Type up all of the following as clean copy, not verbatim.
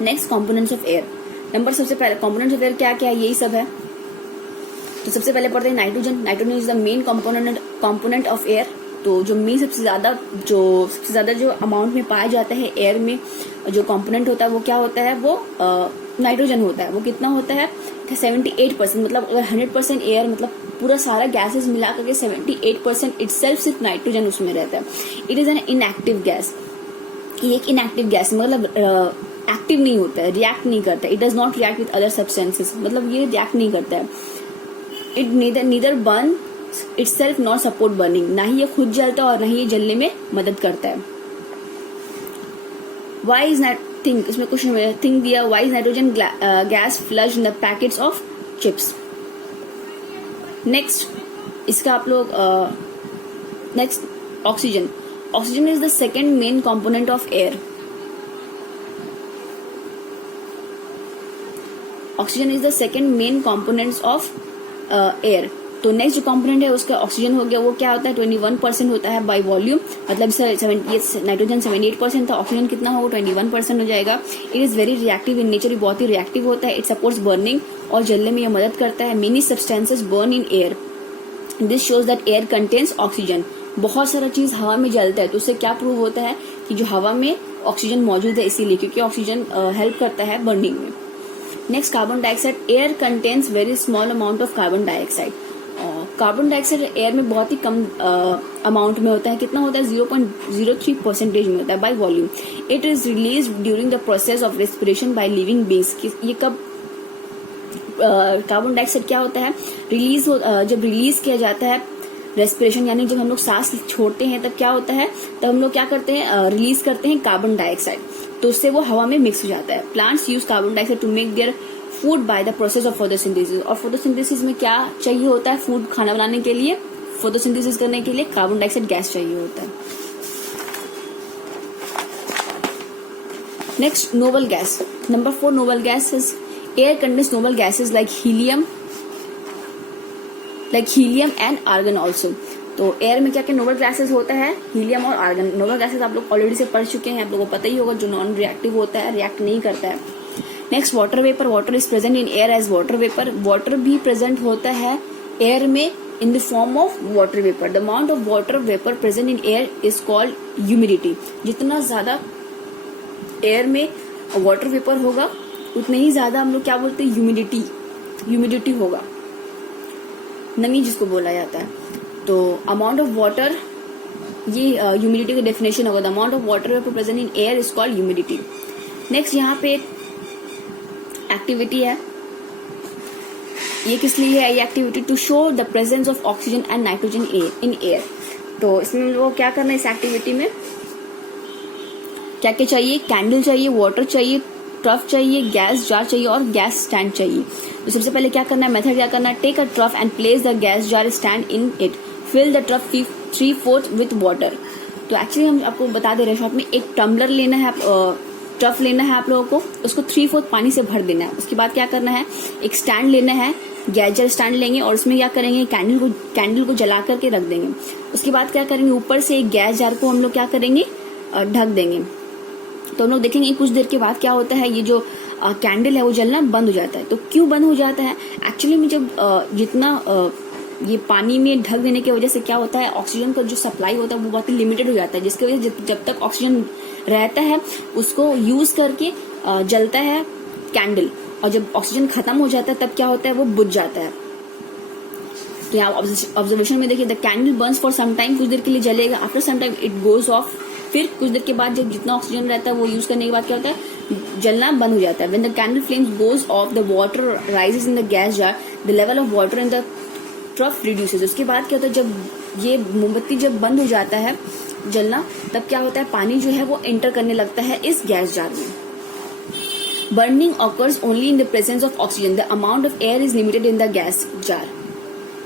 Next components of air. Number सबसे पहले components of air क्या क्या है, यही सब है। तो सबसे पहले पढ़ते हैं nitrogen. Nitrogen is the main component of air. तो जो मेन सबसे ज्यादा जो अमाउंट में पाया जाता है एयर में, जो कंपोनेंट होता है वो क्या होता है, वो नाइट्रोजन होता है। वो कितना होता है, 78%। मतलब अगर 100% एयर, मतलब पूरा सारा गैसेस मिला करके 78% इटसेल्फ सिर्फ नाइट्रोजन उसमें रहता है। It is an inactive gas. ये एक इनएक्टिव गैस, मतलब एक्टिव नहीं होता है, रिएक्ट नहीं करता है। It does not react with other substances, मतलब ये रिएक्ट नहीं करता है। It neither burn itself not support burning, ना ही ये खुद जलता है और ना ही ये जलने में मदद करता है। वाई इज थिंक, इसमें क्वेश्चन थिंक दिया, why is nitrogen gas flush in the packets of chips. Next इसका आप लोग next oxygen. Oxygen is the second main component of air. Oxygen is the second main components of air. तो next जो component है उसका oxygen हो गया, वो क्या होता है, 21% होता है बाय वॉल्यूम। मतलब नाइट्रोजन 78% था, ऑक्सीजन कितना होगा, 21% हो जाएगा। It is very reactive in nature, बहुत ही रिएक्टिव होता है। इट सपोर्ट्स बर्निंग, और जलने में यह मदद करता है। Many substances burn in air, this shows that air contains oxygen. बहुत सारा चीज हवा में जलता है, तो उससे क्या प्रूव होता है कि जो हवा में ऑक्सीजन मौजूद है, इसीलिए, क्योंकि ऑक्सीजन हेल्प करता है बर्निंग में। Next carbon dioxide. Air contains very small amount of carbon dioxide. Carbon dioxide air में बहुत ही कम अमाउंट में होता है। कितना होता है, 0.03% में होता है by volume. It is release during the process of respiration by living beings. ये कब कार्बन डाइऑक्साइड क्या होता है, जब रिलीज किया जाता है रेस्पिरेशन, यानी जब हम लोग सांस छोड़ते हैं तब क्या होता है, तब हम लोग क्या करते हैं, रिलीज करते हैं कार्बन डाइऑक्साइड। तो उससे वो हवा में मिक्स हो जाता है। Plants use carbon dioxide to make their food by the process of photosynthesis. और फोटोसिंथेसिस में क्या चाहिए होता है, फूड खाना बनाने के लिए, फोटोसिंथेसिस करने के लिए कार्बन डाइऑक्साइड गैस चाहिए होता है। Next noble gas. Number 4 noble gases. Air contains noble gases like helium and argon also. तो एयर में क्या क्या नोबल गैसेस होता है, हीलियम और आर्गन। नोबल गैसेस आप लोग ऑलरेडी से पढ़ चुके हैं, आप लोगों को पता ही होगा, जो नॉन रिएक्टिव होता है, रिएक्ट नहीं करता है। Next water vapour. Water is present in air as water vapour. Water भी प्रेजेंट होता है एयर में in the form of water vapour. The amount of water vapour present in air is called humidity. जितना ज्यादा air में water vapour होगा, उतने ही ज्यादा हम लोग क्या बोलते हैं, ह्यूमिडिटी होगा, नमी जिसको बोला जाता है। तो अमाउंट ऑफ वाटर, ये ह्यूमिडिटी की डेफिनेशन होगा। The amount of water vapour present in air is called humidity. Next यहाँ पे एक एक्टिविटी है, ये किस लिए है ये activity, to show the presence of oxygen and nitrogen in air. तो इसमें लोग क्या करना है, इस एक्टिविटी में क्या क्या चाहिए, कैंडल चाहिए, वाटर चाहिए, ट्रफ चाहिए, गैस जार चाहिए और गैस स्टैंड चाहिए। तो सबसे पहले क्या करना है, मेथड क्या करना है, take a trough and place the gas jar stand in it, fill the trough 3/4 with water. तो एक्चुअली हम आपको बता दे रहे हैं, शॉर्ट में एक टम्बलर लेना है, ट्रफ लेना है आप लोगों को, उसको 3/4 पानी से भर देना है। उसके बाद क्या करना है, एक स्टैंड लेना है, गैस जार स्टैंड लेंगे और उसमें क्या करेंगे, कैंडल को जला करके रख देंगे। उसके बाद क्या करेंगे, ऊपर से एक गैस जार को हम लोग क्या करेंगे, ढक देंगे। तो हम लोग देखेंगे कुछ देर के बाद क्या होता है, ये जो कैंडल है वो जलना बंद हो जाता है। तो क्यों बंद हो जाता है, एक्चुअली में जब जितना ये पानी में ढक देने की वजह से क्या होता है, ऑक्सीजन का जो सप्लाई होता है वो बहुत ही लिमिटेड हो जाता है, जिसकी वजह से जब तक ऑक्सीजन रहता है उसको यूज करके जलता है कैंडल, और जब ऑक्सीजन खत्म हो जाता है तब क्या होता है, वो बुझ जाता है। तो यहाँ ऑब्जर्वेशन में देखिए, the candle burns for some time, कुछ देर के लिए जलेगा, after some time it goes off. फिर कुछ देर के बाद जब जितना ऑक्सीजन रहता है वो यूज करने के बाद क्या होता है, जलना बंद हो जाता है। When the candle flames goes off, the water rises in the gas jar, the level of water in the trough reduces. उसके बाद क्या होता है, जब ये मोमबत्ती जब बंद हो जाता है जलना, तब क्या होता है, पानी जो है वो एंटर करने लगता है इस गैस जार में। Burning occurs only in the presence of oxygen, the amount of air is limited in the gas jar,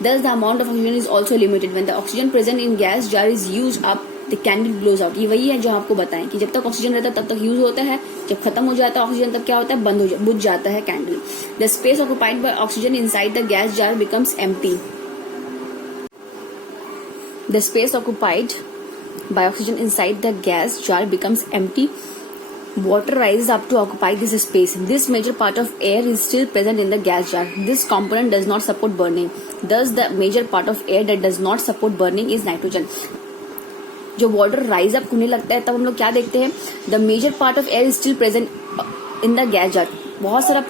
thus the amount of oxygen is also limited. When the oxygen present in gas jar is used up, the candle blows out. ये वही है जो आपको बताएं कि जब तक oxygen रहता है तब तक यूज होता है, जब खत्म हो जाता है ऑक्सीजन तब क्या होता है, बुझ जाता है candle. The space occupied by oxygen inside the gas jar becomes empty. The space occupied by oxygen inside the gas jar becomes empty. water rises up to occupy this space. This major part of air is still present in the gas jar. This component does not support burning. Thus, the major part of air that does not support burning is nitrogen. जो water rise up होने लगता है तब हम लोग क्या देखते हैं, the major part of air is still present in the gas jar. बहुत सारा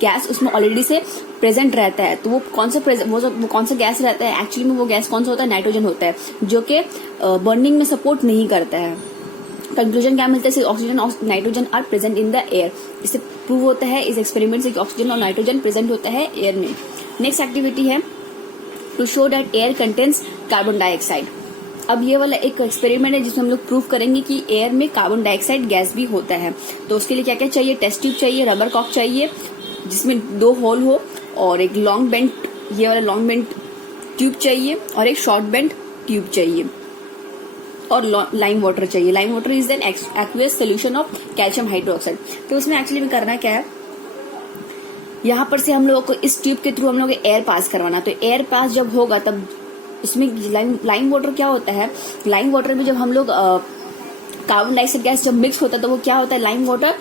गैस उसमें ऑलरेडी से प्रेजेंट रहता है. तो वो कौन सा गैस रहता है, एक्चुअली में वो गैस कौन सा होता है, नाइट्रोजन होता है, जो कि बर्निंग में सपोर्ट नहीं करता है. कंक्लूजन क्या मिलता है, ऑक्सीजन और nitrogen are present in the air. इससे प्रूव होता है इस एक्सपेरिमेंट से कि ऑक्सीजन और नाइट्रोजन प्रेजेंट होता है एयर में. नेक्स्ट एक्टिविटी है to show that air contains carbon dioxide. अब ये वाला एक एक्सपेरिमेंट है जिसमें हम लोग प्रूव करेंगे कि एयर में कार्बन डाइऑक्साइड गैस भी होता है. तो उसके लिए क्या क्या चाहिए, टेस्ट ट्यूब चाहिए, रबर कॉक चाहिए जिसमें 2 होल हो, और एक लॉन्ग बेंड, ये वाला लॉन्ग बेंड ट्यूब चाहिए, और एक शॉर्ट बेंड ट्यूब चाहिए, और लाइम वाटर चाहिए. Lime water is an aqueous solution of calcium hydroxide. तो उसमें एक्चुअली में करना क्या है, यहाँ पर से हम लोगों को इस ट्यूब के थ्रू हम लोग एयर पास करवाना. तो एयर पास जब होगा तब इसमें लाइम वाटर क्या होता है, लाइम वाटर में जब हम लोग कार्बन डाइऑक्साइड गैस जब मिक्स होता है तो वो क्या होता है, लाइम वाटर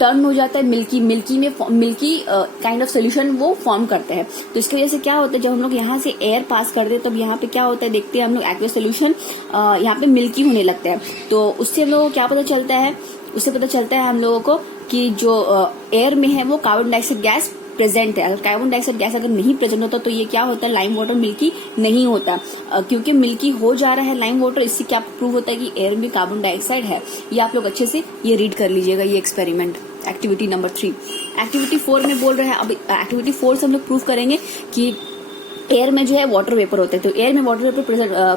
टर्न हो जाता है मिल्की काइंड ऑफ सोल्यूशन वो फॉर्म करते हैं. तो इसकी वजह से क्या होता है, जब हम लोग यहाँ से एयर पास करते हैं तब यहाँ पे क्या होता है, देखते हैं हम लोग एक्वस सोल्यूशन यहाँ पे मिल्की होने लगता है. तो उससे हम लोगों को क्या पता चलता है, उससे पता चलता है हम लोगों को कि जो एयर में है वो कार्बन डाइऑक्साइड गैस प्रेजेंट है. अगर कार्बन डाइऑक्साइड गैस अगर नहीं प्रेजेंट होता तो ये क्या होता है, लाइम वाटर मिल्की नहीं होता. क्योंकि मिल्की हो जा रहा है लाइम वाटर, इससे क्या प्रूव होता है कि एयर में कार्बन डाइऑक्साइड है. ये आप लोग अच्छे से ये रीड कर लीजिएगा ये एक्सपेरिमेंट. Activity number 3. एक्टिविटी 4 में बोल रहे हैं, अब एक्टिविटी 4 से हम लोग प्रूव करेंगे कि एयर में जो है वाटर वेपर होते हैं. तो एयर में वाटर वेपर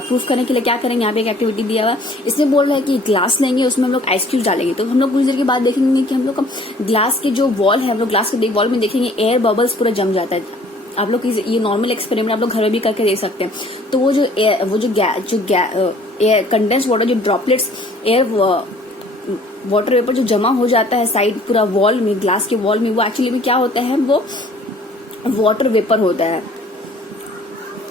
प्रूफ करने के लिए क्या करेंगे, यहाँ पे एक एक्टिविटी दिया हुआ. इसमें बोल रहा है कि ग्लास लेंगे, उसमें हम लोग आइस क्यूब डालेंगे. तो हम लोग कुछ देर के बाद देखेंगे कि हम लोग ग्लास के जो वॉल है, हम लोग ग्लास के वॉल में देखेंगे एयर बबल्स पूरा जम जाता है. आप लोग ये नॉर्मल एक्सपेरिमेंट आप लोग घर में भी करके देख सकते हैं. तो वो जो एयर कंडेंस वाटर, जो ड्रॉपलेट्स एयर वाटर वेपर जो जमा हो जाता है साइड पूरा वॉल में, ग्लास के वॉल में, वो एक्चुअली में क्या होता है, वो वाटर वेपर होता है.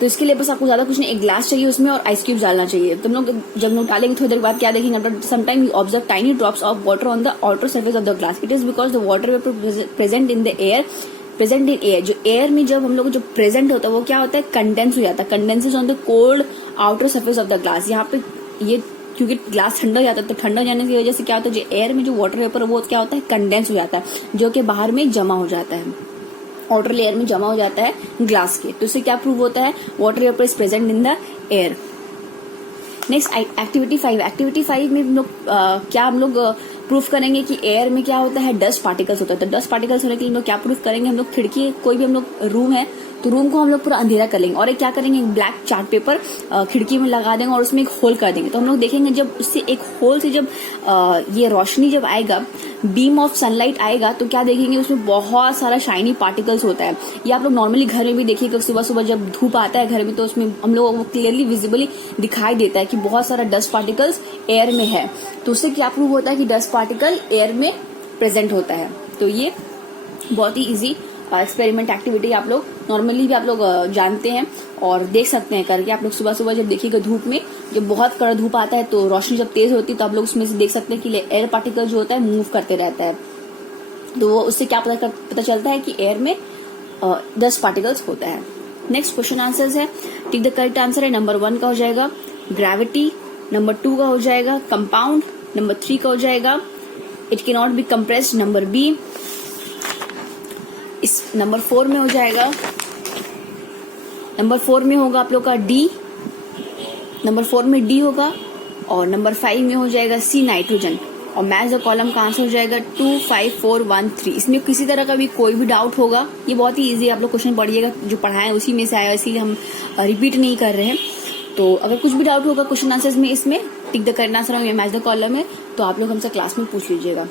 तो इसके लिए बस आपको ज्यादा कुछ नहीं, एक ग्लास चाहिए उसमें और आइस क्यूब डालना चाहिए. तो हम लोग जब लोग डालेंगे थोड़ी देर बाद क्या देखेंगे, sometime you observe tiny drops of water on the outer surface of the glass. It is because the water vapour present in air. जो एयर में जब हम लोग जो प्रेजेंट होता है वो क्या होता है, कंडेंस हो जाता है. Condenses on the cold outer surface of the glass. यहाँ पे ये क्योंकि ग्लास ठंडा हो जाता है, तो ठंडा हो जाने की वजह से क्या होता है, जो एयर में जो वाटर वेपर वो क्या होता है, कंडेंस हो जाता है, जो कि बाहर में जमा हो जाता है, आउटर लेयर में जमा हो जाता है ग्लास के. तो इससे क्या प्रूव होता है, water vapour is present in the air. Next activity 5. Activity 5 में हम लोग क्या हम लोग प्रूफ करेंगे कि एयर में क्या होता है, डस्ट पार्टिकल्स होता है. तो डस्ट पार्टिकल्स होने के लिए हम लोग क्या प्रूफ करेंगे, हम लोग खिड़की, कोई भी हम लोग रूम है तो रूम को हम लोग पूरा अंधेरा कर लेंगे, और एक क्या करेंगे, ब्लैक चार्ट पेपर खिड़की में लगा देंगे और उसमें एक होल कर देंगे. तो हम लोग देखेंगे जब उससे एक होल से जब ये रोशनी जब आएगा, बीम ऑफ सनलाइट आएगा, तो क्या देखेंगे, उसमें बहुत सारा शाइनी पार्टिकल्स होता है. ये आप लोग नॉर्मली घर में भी देखिएगा, सुबह सुबह जब धूप आता है घर में तो उसमें हम लोग को क्लियरली विजिबली दिखाई देता है कि बहुत सारा डस्ट पार्टिकल्स एयर में है. तो उससे क्या प्रूव होता है कि डस्ट पार्टिकल एयर में प्रेजेंट होता है. तो ये बहुत ही इजी एक्सपेरिमेंट एक्टिविटी आप लोग नॉर्मली भी आप लोग जानते हैं और देख सकते हैं करके. आप लोग सुबह सुबह जब देखिएगा धूप में, जब बहुत कड़ा धूप आता है तो रोशनी जब तेज होती है तो आप लोग उसमें से देख सकते हैं कि एयर पार्टिकल जो होता है मूव करते रहता है. तो वो उससे क्या पता चलता है कि एयर में 10 पार्टिकल्स होता है. नेक्स्ट क्वेश्चन आंसर्स है. टिक द करेक्ट आंसर है. नंबर 1 का हो जाएगा ग्रेविटी, नंबर 2 का हो जाएगा कंपाउंड, नंबर 3 का हो जाएगा it can not be compressed, number B. इस नंबर 4 में हो जाएगा, नंबर 4 में होगा आप लोग का डी, नंबर 4 में डी होगा, और नंबर 5 में हो जाएगा सी नाइट्रोजन. और मैच द कॉलम का आंसर हो जाएगा 2, 5, 4, 1, 3. इसमें किसी तरह का भी कोई भी डाउट होगा, ये बहुत ही इजी, आप लोग क्वेश्चन पढ़िएगा, जो पढ़ाए उसी में से आया, इसीलिए हम रिपीट नहीं कर रहे हैं. तो अगर कुछ भी डाउट होगा क्वेश्चन आंसर्स में, इसमें टिक द करेक्ट आंसर और मैच द कॉलम में, तो आप लोग हमसे क्लास में पूछ लीजिएगा.